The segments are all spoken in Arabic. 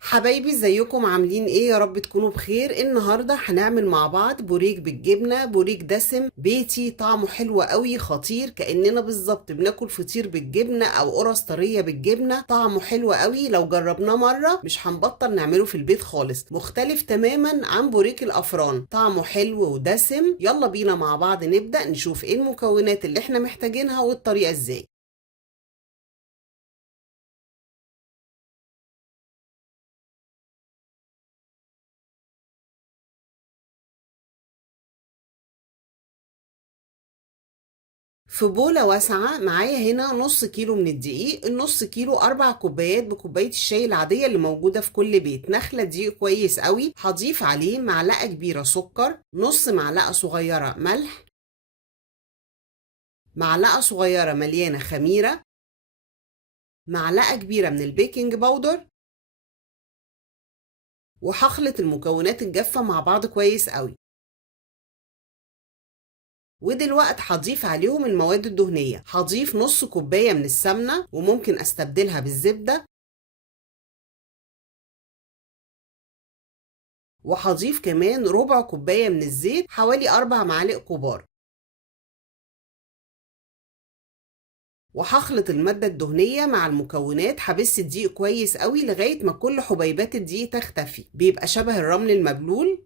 حبايبي ازيكم عاملين ايه؟ يا رب تكونوا بخير. النهارده هنعمل مع بعض بوريك بالجبنه، بوريك دسم بيتي طعمه حلو قوي خطير، كاننا بالظبط بناكل فطير بالجبنه او قرص طريه بالجبنه. طعمه حلو قوي، لو جربناه مره مش هنبطل نعمله في البيت خالص. مختلف تماما عن بوريك الافران، طعمه حلو ودسم. يلا بينا مع بعض نبدا نشوف ايه المكونات اللي احنا محتاجينها والطريقه ازاي. في بولة واسعة معايا هنا نص كيلو من الدقيق. النص كيلو 4 كوبايات بكوباية الشاي العادية اللي موجودة في كل بيت. نخلة دقيق كويس قوي. هضيف عليه معلقة كبيرة سكر، نص معلقة صغيرة ملح، معلقة صغيرة مليانة خميرة، معلقة كبيرة من البيكنج باودر. وهخلط المكونات الجافة مع بعض كويس قوي. ودلوقتي هضيف عليهم المواد الدهنية. هضيف نص كوباية من السمنة وممكن استبدلها بالزبدة، وهضيف كمان ربع كوباية من الزيت، حوالي 4 معالق كبار. وهخلط المادة الدهنية مع المكونات. هبس الدقيق كويس قوي لغاية ما كل حبيبات الدقيق تختفي، بيبقى شبه الرمل المبلول.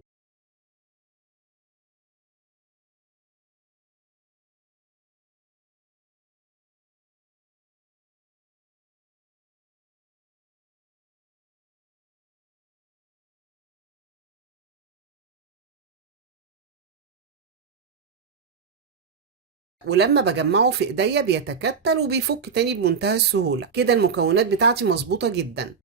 ولما بجمعه في ايديا بيتكتل وبيفك تاني بمنتهى السهولة. كده المكونات بتاعتي مظبوطة جدا.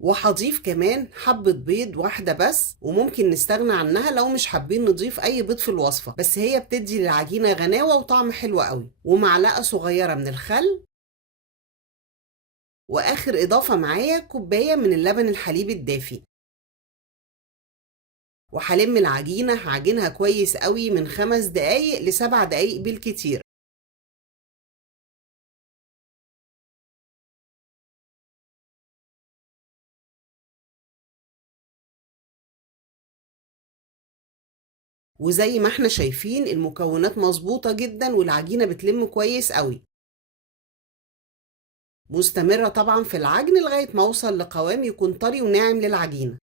وهضيف كمان حبة بيض واحدة بس، وممكن نستغنى عنها لو مش حابين نضيف أي بيض في الوصفة، بس هي بتدي للعجينة غناوة وطعم حلو قوي. ومعلقة صغيرة من الخل. وآخر إضافة معايا كوباية من اللبن الحليب الدافي. وهلم العجينة، هعجنها كويس قوي من 5 دقايق ل7 دقايق بالكتير. وزي ما احنا شايفين المكونات مظبوطة جدا والعجينة بتلم كويس قوي. مستمرة طبعا في العجن لغاية ما اوصل لقوام يكون طري وناعم للعجينة.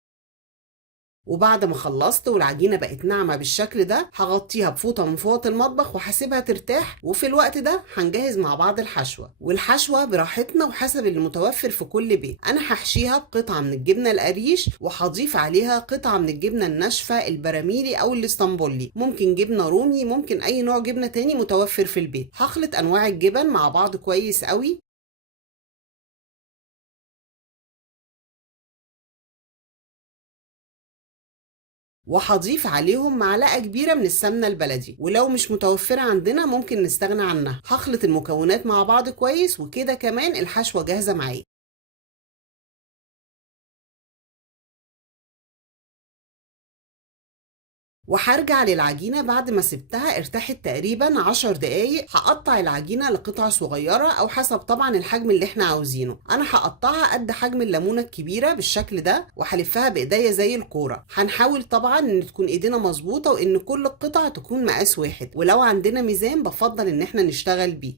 وبعد ما خلصت والعجينة بقت ناعمة بالشكل ده، هغطيها بفوطة من فوط المطبخ وهسيبها ترتاح. وفي الوقت ده هنجهز مع بعض الحشوة. والحشوة براحتنا وحسب اللي متوفر في كل بيت. أنا هحشيها بقطعة من الجبنة القريش، وهضيف عليها قطعة من الجبنة الناشفة البراميلي أو الاسطنبولي. ممكن جبنة رومي، ممكن أي نوع جبنة تاني متوفر في البيت. هخلط أنواع الجبن مع بعض كويس قوي. وهضيف عليهم معلقة كبيرة من السمنة البلدي، ولو مش متوفرة عندنا ممكن نستغنى عنها. هخلط المكونات مع بعض كويس، وكده كمان الحشوة جاهزة معايا. وهرجع للعجينة بعد ما سبتها ارتاحت تقريبا 10 دقايق. هقطع العجينة لقطع صغيرة أو حسب طبعا الحجم اللي احنا عاوزينه. أنا هقطعها قد حجم الليمونة الكبيرة بالشكل ده، وهلفها بإيديا زي الكورة. هنحاول طبعا إن تكون إيدينا مظبوطة وإن كل القطع تكون مقاس واحد، ولو عندنا ميزان بفضل إن احنا نشتغل بيه.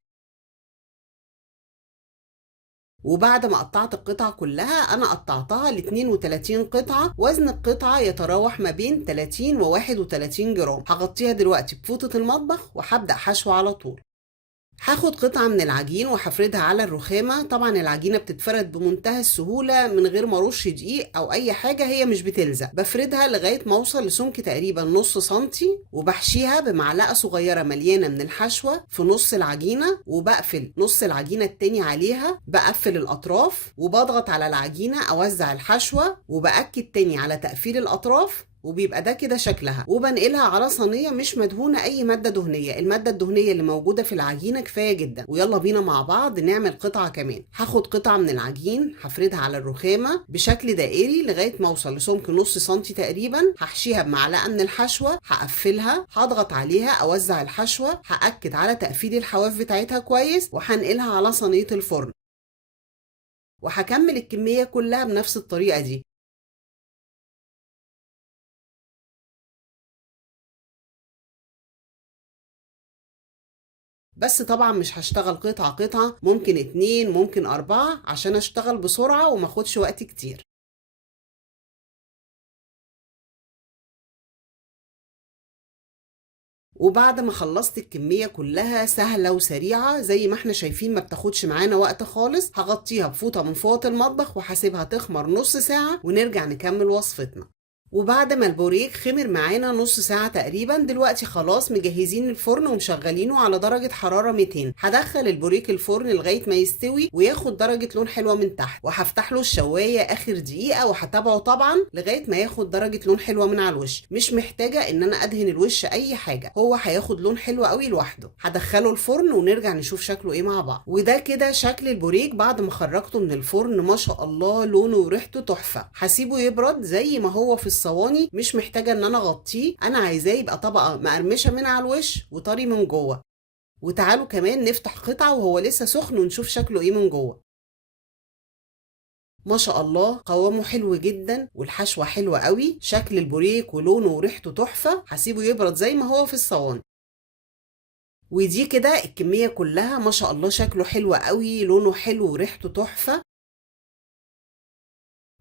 وبعد ما قطعت القطع كلها، انا قطعتها ل 32 قطعة. وزن القطعة يتراوح ما بين 30 و 31 جرام. هغطيها دلوقتي بفوطة المطبخ وهبدأ حشو على طول. هاخد قطعة من العجين وهفردها على الرخامة. طبعا العجينة بتتفرد بمنتهى السهولة من غير ما ارش دقيق او اي حاجة، هي مش بتلزق. بفردها لغاية ما اوصل لسمك تقريبا نص سنتي، وبحشيها بمعلقة صغيرة مليانة من الحشوة في نص العجينة. وبقفل نص العجينة التاني عليها، بقفل الاطراف وبضغط على العجينة اوزع الحشوة، وبأكد تاني على تقفيل الاطراف. وبيبقى ده كده شكلها. وبنقلها على صينيه مش مدهونه اي ماده دهنيه. الماده الدهنيه اللي موجوده في العجينه كفايه جدا. ويلا بينا مع بعض نعمل قطعه كمان. هاخد قطعه من العجين هفردها على الرخامه بشكل دائري لغايه ما اوصل لسمك نص سنتي تقريبا. هحشيها بمعلقه من الحشوه، هقفلها، هضغط عليها، اوزع الحشوه، هاكد على تقفيل الحواف بتاعتها كويس، وهنقلها على صينيه الفرن. وهكمل الكميه كلها بنفس الطريقه دي. بس طبعا مش هشتغل قطعة قطعة، ممكن 2 ممكن 4 عشان اشتغل بسرعة وماخدش وقت كتير. وبعد ما خلصت الكمية كلها سهلة وسريعة زي ما احنا شايفين، ما بتاخدش معانا وقت خالص، هغطيها بفوطة من فوط المطبخ وهسيبها تخمر نص ساعة ونرجع نكمل وصفتنا. وبعد ما البوريك خمر معانا نص ساعة تقريبا، دلوقتي خلاص مجهزين الفرن ومشغلينه على درجة حرارة 200. هدخل البوريك الفرن لغاية ما يستوي وياخد درجة لون حلوة من تحت، وهفتح له الشواية آخر دقيقة وهتابعه طبعا لغاية ما ياخد درجة لون حلوة من على الوش. مش محتاجة ان انا ادهن الوش اي حاجة، هو هياخد لون حلو قوي لوحده. هدخله الفرن ونرجع نشوف شكله ايه مع بعض. وده كده شكل البوريك بعد ما خرجته من الفرن، ما شاء الله لونه وريحته تحفة. هسيبه يبرد زي ما هو في الصواني، مش محتاجة ان انا اغطيه، انا عايزاه يبقى طبقة مقرمشة من على الوش وطري من جوه. وتعالوا كمان نفتح قطعة وهو لسه سخن ونشوف شكله ايه من جوه. ما شاء الله قوامه حلو جدا والحشوة حلوة قوي، شكل البوريك ولونه وريحته تحفة. هسيبه يبرد زي ما هو في الصواني. ودي كده الكمية كلها، ما شاء الله شكله حلو قوي، لونه حلو وريحته تحفة،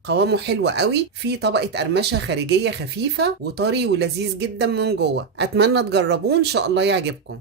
قوامه حلو قوي، فيه طبقة قرمشة خارجية خفيفة وطري ولذيذ جدا من جوه. اتمنى تجربوه ان شاء الله يعجبكم.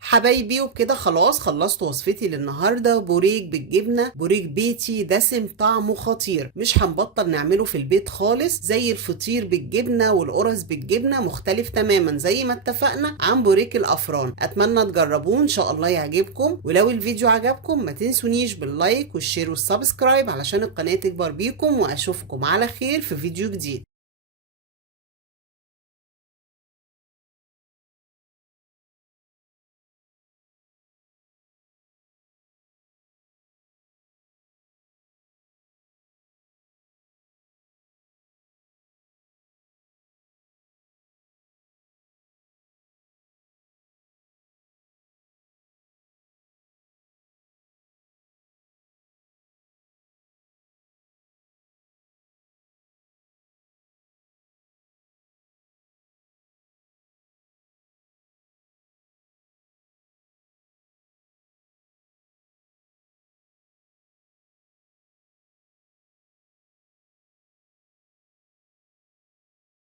حبايبي وبكده خلاص خلصت وصفتي للنهارده، بوريك بالجبنه، بوريك بيتي دسم طعمه خطير، مش هنبطل نعمله في البيت خالص. زي الفطير بالجبنه والقرص بالجبنه، مختلف تماما زي ما اتفقنا عن بوريك الافران. اتمنى تجربوه ان شاء الله يعجبكم. ولو الفيديو عجبكم ما تنسونيش باللايك والشير والسبسكرايب علشان القناه تكبر بيكم، واشوفكم على خير في فيديو جديد.